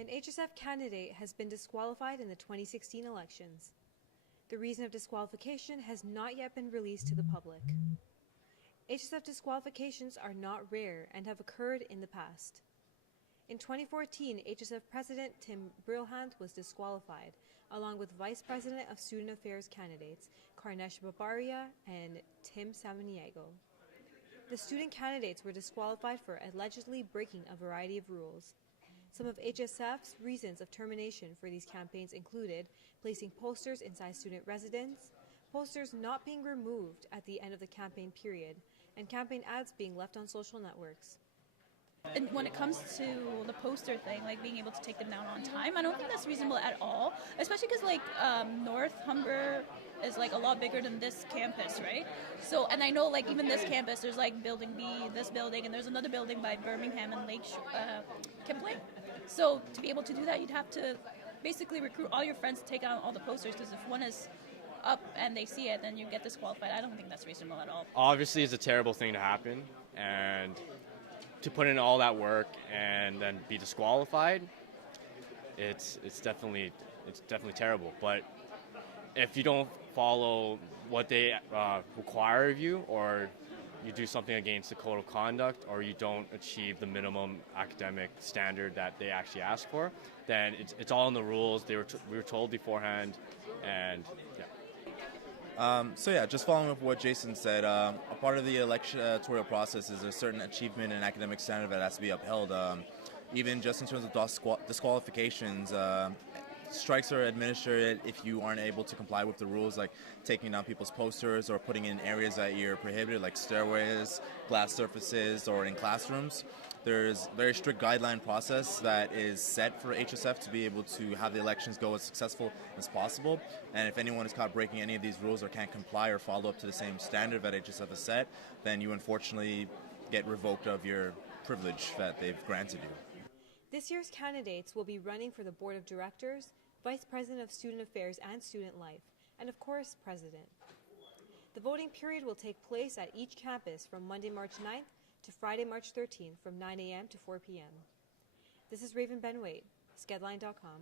An HSF candidate has been disqualified in the 2016 elections. The reason of disqualification has not yet been released to the public. HSF disqualifications are not rare and have occurred in the past. In 2014, HSF President Tim Brilhant was disqualified, along with Vice President of Student Affairs candidates Karnesh Babaria and Tim Samaniego. The student candidates were disqualified for allegedly breaking a variety of rules. Some of HSF's reasons of termination for these campaigns included placing posters inside student residence, posters not being removed at the end of the campaign period, and campaign ads being left on social networks. And when it comes to the poster thing, like being able to take them down on time, I don't think that's reasonable at all, especially because North Humber is like a lot bigger than this campus, right? So, and I know like even this campus, there's like building B, this building, and there's another building by Birmingham and Kipling. So to be able to do that, you'd have to basically recruit all your friends to take out all the posters, because if one is up and they see it, then you get disqualified. I don't think that's reasonable at all. Obviously, it's a terrible thing to happen, and to put in all that work and then be disqualified, it's definitely terrible. But if you don't follow what they require of you, or you do something against the code of conduct, or you don't achieve the minimum academic standard that they actually ask for, then it's all in the rules. We were told beforehand, and yeah. So yeah, just following up what Jason said, a part of the electoral process is a certain achievement and academic standard that has to be upheld. Even just in terms of disqualifications, strikes are administered if you aren't able to comply with the rules, like taking down people's posters or putting in areas that you're prohibited, like stairways, glass surfaces, or in classrooms. There's a very strict guideline process that is set for HSF to be able to have the elections go as successful as possible. And if anyone is caught breaking any of these rules or can't comply or follow up to the same standard that HSF has set, then you unfortunately get revoked of your privilege that they've granted you. This year's candidates will be running for the Board of Directors, Vice President of Student Affairs and Student Life, and of course, President. The voting period will take place at each campus from Monday, March 9th to Friday, March 13th from 9 a.m. to 4 p.m. This is Raven Benwaite, skedline.com.